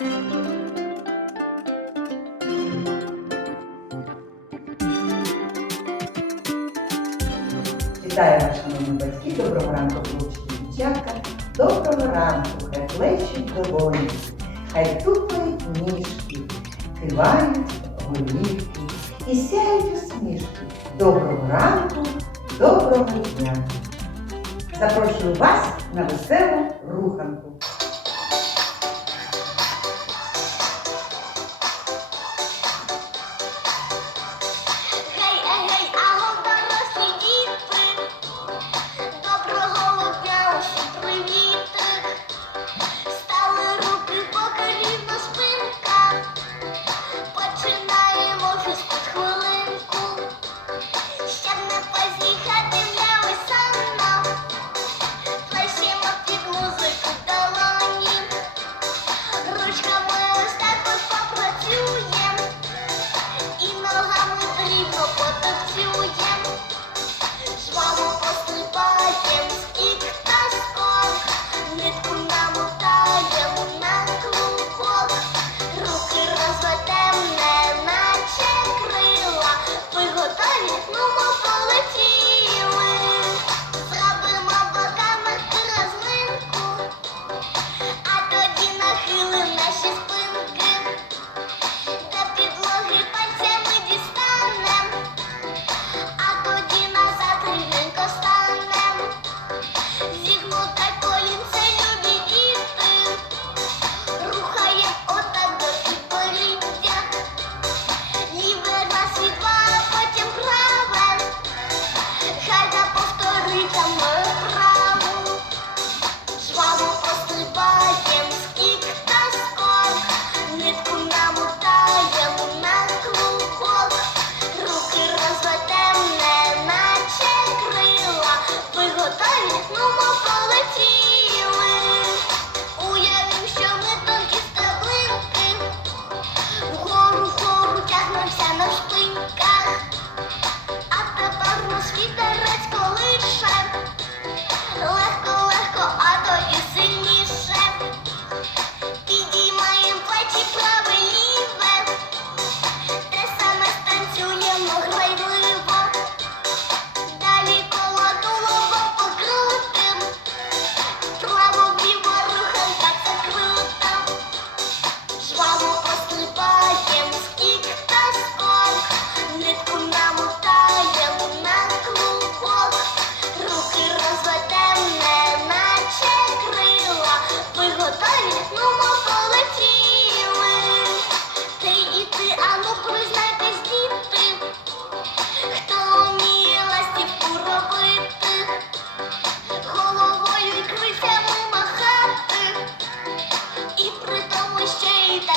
Вітаю вас, шановні батьки, доброго ранку хлопці дівчатка. Доброго ранку, хай плещуть долоні, хай тупають ніжки, кивають голівки і сяють усмішки. Доброго ранку, доброго дня! Запрошую вас на веселу руханку.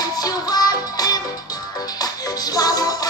You want to swallow?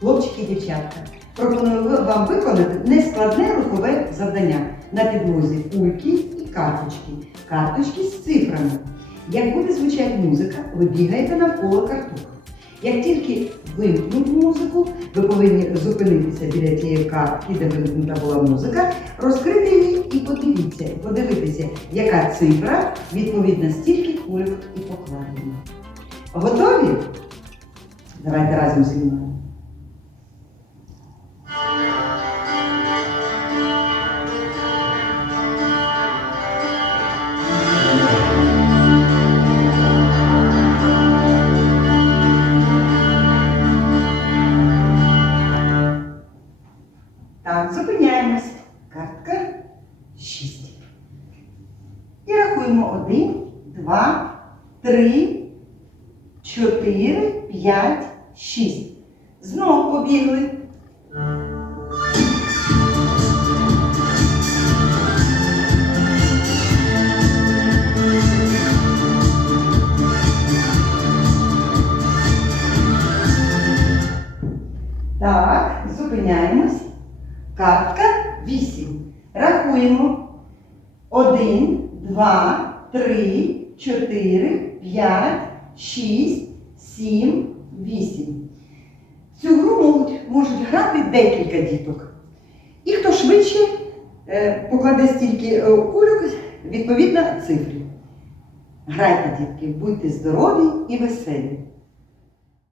Хлопчики і дівчатка, пропоную вам виконати нескладне рухове завдання на підлозі кульки і карточки. Карточки з цифрами. Як буде звучати музика, ви бігаєте навколо карток. Як тільки вимкнуть музику, ви повинні зупинитися біля тієї картки, де вимкнута була музика, розкрити її і подивіться, подивитися, яка цифра відповідна стільки кульок і покладення. Готові? Давайте разом зі мною. Картка 6. І рахуємо 1, 2, 3, 4, 5, 6. Знову побігли. Картка 8. Рахуємо. 1, 2, 3, 4, 5, 6, 7, 8. Цю гру можуть, можуть грати декілька діток. І хто швидше е, покладе стільки е, кульок, відповідно цифрі. Грайте, дітки, будьте здорові і веселі.